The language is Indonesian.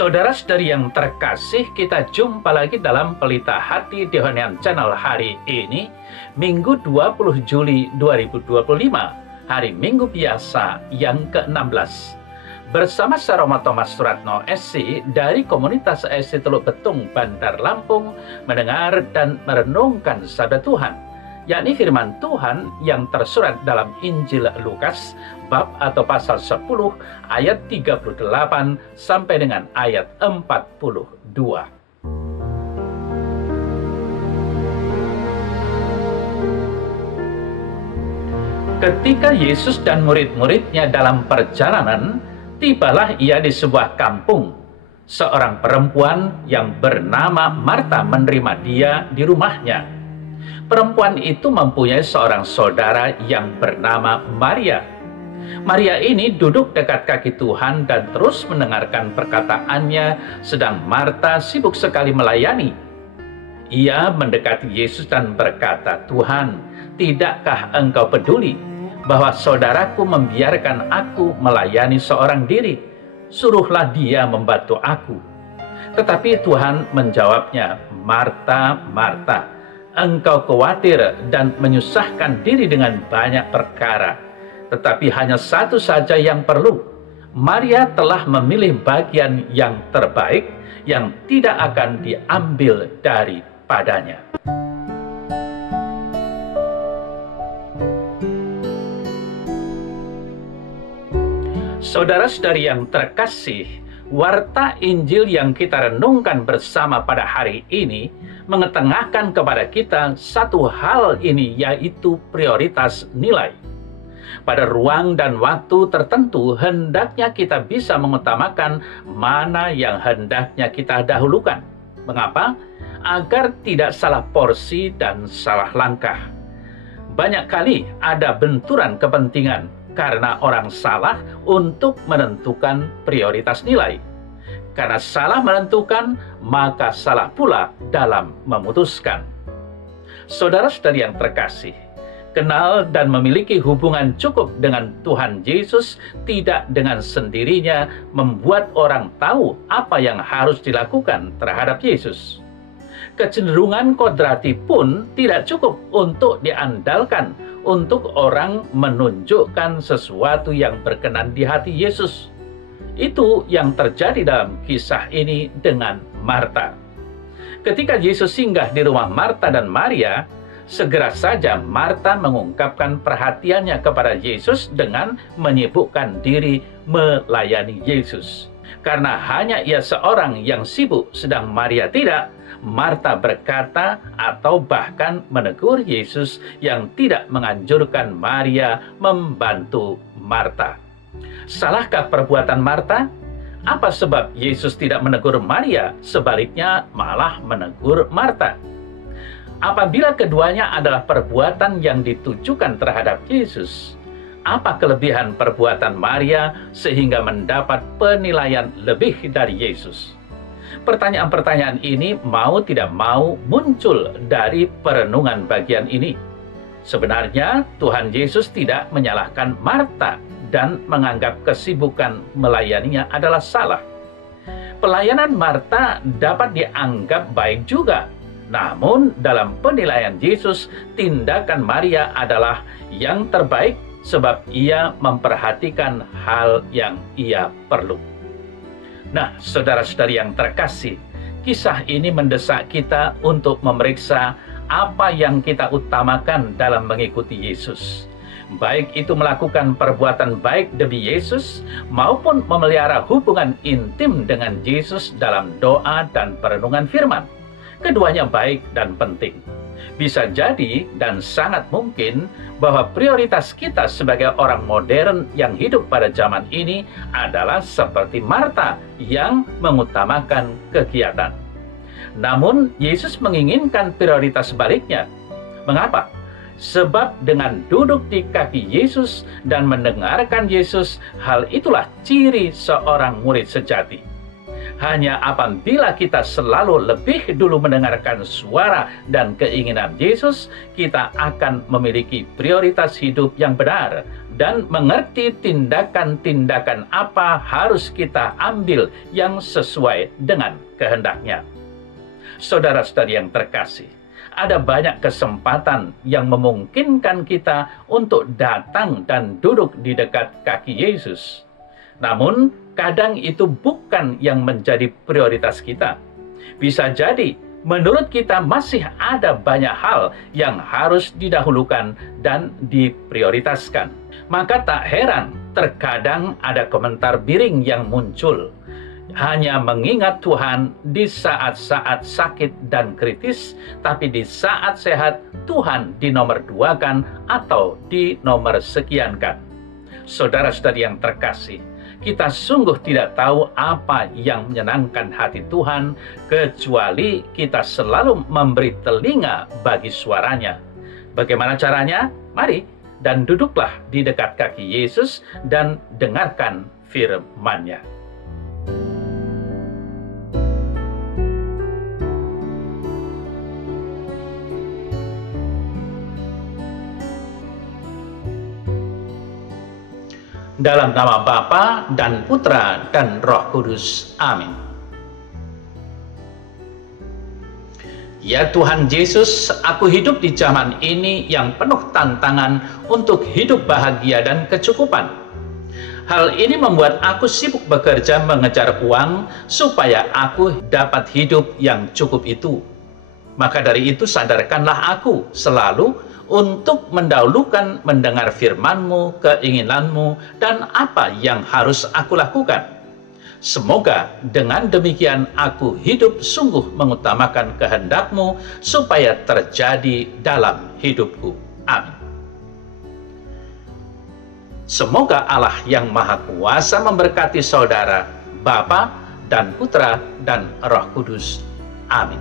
Saudara-saudari yang terkasih, kita jumpa lagi dalam Pelita Hati di Honian Channel hari ini, Minggu 20 Juli 2025, hari Minggu biasa yang ke-16. Bersama saya Romo Thomas Suratno SC dari komunitas SC Teluk Betung, Bandar Lampung, mendengar dan merenungkan sabda Tuhan, yakni firman Tuhan yang tersurat dalam Injil Lukas bab atau pasal 10 ayat 38 sampai dengan ayat 42. Ketika Yesus dan murid-muridnya dalam perjalanan, tibalah ia di sebuah kampung. Seorang perempuan yang bernama Marta menerima dia di rumahnya. Perempuan itu mempunyai seorang saudara yang bernama Maria. Maria ini duduk dekat kaki Tuhan dan terus mendengarkan perkataannya, sedang Marta sibuk sekali melayani. Ia mendekati Yesus dan berkata, "Tuhan, tidakkah engkau peduli bahwa saudaraku membiarkan aku melayani seorang diri? Suruhlah dia membantu aku." Tetapi Tuhan menjawabnya, "Marta, Marta, engkau khawatir dan menyusahkan diri dengan banyak perkara. Tetapi hanya satu saja yang perlu. Maria telah memilih bagian yang terbaik, yang tidak akan diambil daripadanya." Saudara-saudari yang terkasih, warta Injil yang kita renungkan bersama pada hari ini mengetengahkan kepada kita satu hal ini, yaitu prioritas nilai. Pada ruang dan waktu tertentu, hendaknya kita bisa mengutamakan mana yang hendaknya kita dahulukan. Mengapa? Agar tidak salah porsi dan salah langkah. Banyak kali ada benturan kepentingan karena orang salah untuk menentukan prioritas nilai. Karena salah menentukan, maka salah pula dalam memutuskan. Saudara-saudari yang terkasih, kenal dan memiliki hubungan cukup dengan Tuhan Yesus tidak dengan sendirinya membuat orang tahu apa yang harus dilakukan terhadap Yesus. Kecenderungan kodrati pun tidak cukup untuk diandalkan untuk orang menunjukkan sesuatu yang berkenan di hati Yesus. Itu yang terjadi dalam kisah ini dengan Marta. Ketika Yesus singgah di rumah Marta dan Maria, segera saja Marta mengungkapkan perhatiannya kepada Yesus dengan menyibukkan diri melayani Yesus. Karena hanya ia seorang yang sibuk, sedang Maria tidak, Marta berkata atau bahkan menegur Yesus yang tidak menganjurkan Maria membantu Marta. Salahkah perbuatan Marta? Apa sebab Yesus tidak menegur Maria, sebaliknya malah menegur Marta? Apabila keduanya adalah perbuatan yang ditujukan terhadap Yesus, apa kelebihan perbuatan Maria sehingga mendapat penilaian lebih dari Yesus? Pertanyaan-pertanyaan ini mau tidak mau muncul dari perenungan bagian ini. Sebenarnya Tuhan Yesus tidak menyalahkan Marta dan menganggap kesibukan melayaninya adalah salah. Pelayanan Marta dapat dianggap baik juga. Namun dalam penilaian Yesus, tindakan Maria adalah yang terbaik sebab ia memperhatikan hal yang ia perlu. Nah, saudara-saudari yang terkasih, kisah ini mendesak kita untuk memeriksa apa yang kita utamakan dalam mengikuti Yesus. Baik itu melakukan perbuatan baik demi Yesus maupun memelihara hubungan intim dengan Yesus dalam doa dan perenungan firman. Keduanya baik dan penting. Bisa jadi dan sangat mungkin bahwa prioritas kita sebagai orang modern yang hidup pada zaman ini adalah seperti Marta yang mengutamakan kegiatan. Namun Yesus menginginkan prioritas sebaliknya. Mengapa? Sebab dengan duduk di kaki Yesus dan mendengarkan Yesus, hal itulah ciri seorang murid sejati. Hanya apabila kita selalu lebih dulu mendengarkan suara dan keinginan Yesus, kita akan memiliki prioritas hidup yang benar dan mengerti tindakan-tindakan apa harus kita ambil yang sesuai dengan kehendak-Nya. Saudara-saudari yang terkasih, ada banyak kesempatan yang memungkinkan kita untuk datang dan duduk di dekat kaki Yesus. Namun, kadang itu bukan yang menjadi prioritas kita. Bisa jadi, menurut kita masih ada banyak hal yang harus didahulukan dan diprioritaskan. Maka tak heran, terkadang ada komentar miring yang muncul. Hanya mengingat Tuhan di saat-saat sakit dan kritis, tapi di saat sehat Tuhan dinomor duakan atau dinomor sekiankan. Saudara-saudari yang terkasih, kita sungguh tidak tahu apa yang menyenangkan hati Tuhan, kecuali kita selalu memberi telinga bagi suaranya. Bagaimana caranya? Mari dan duduklah di dekat kaki Yesus dan dengarkan firman-Nya. Dalam nama Bapa dan Putra dan Roh Kudus. Amin. Ya Tuhan Yesus, aku hidup di zaman ini yang penuh tantangan untuk hidup bahagia dan kecukupan. Hal ini membuat aku sibuk bekerja mengejar uang supaya aku dapat hidup yang cukup itu. Maka dari itu sadarkanlah aku selalu untuk mendahulukan mendengar firman-Mu, keinginan-Mu, dan apa yang harus aku lakukan. Semoga dengan demikian aku hidup sungguh mengutamakan kehendak-Mu supaya terjadi dalam hidupku. Amin. Semoga Allah yang Maha Kuasa memberkati saudara, Bapa dan Putra dan Roh Kudus. Amin.